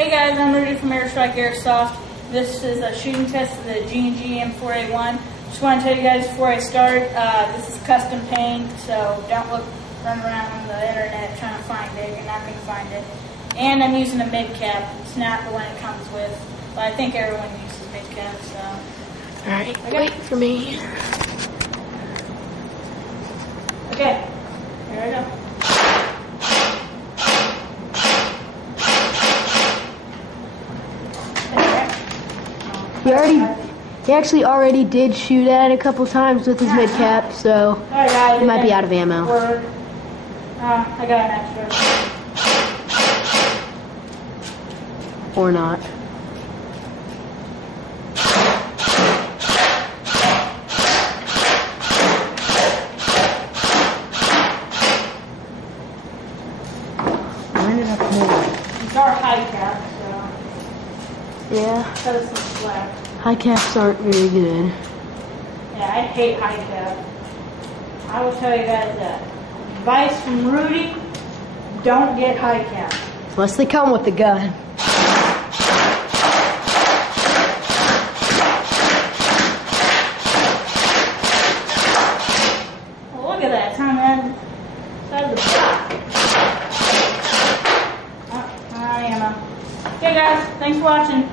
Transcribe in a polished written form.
Hey guys, I'm Rudy from Airstrike Airsoft. This is a shooting test of the G&G M4-a1. Just want to tell you guys before I start, this is custom paint, so don't run around on the internet trying to find it. You're not going to find it. And I'm using a mid-cap. It's not the one it comes with, but I think everyone uses mid-cap, so. Alright, wait for me. Okay, here I go. He actually already did shoot at it a couple times with his mid cap, so he might be out of ammo. I got an extra. Or not. Line it up more. It's our high cap, so. Yeah. Cut us some slack. High caps aren't very good. Yeah, I hate high cap. I will tell you guys that. Advice from Rudy, don't get high cap. Unless they come with the gun. Well, look at that, it's on that side of the box. Oh, ammo. Okay guys, thanks for watching.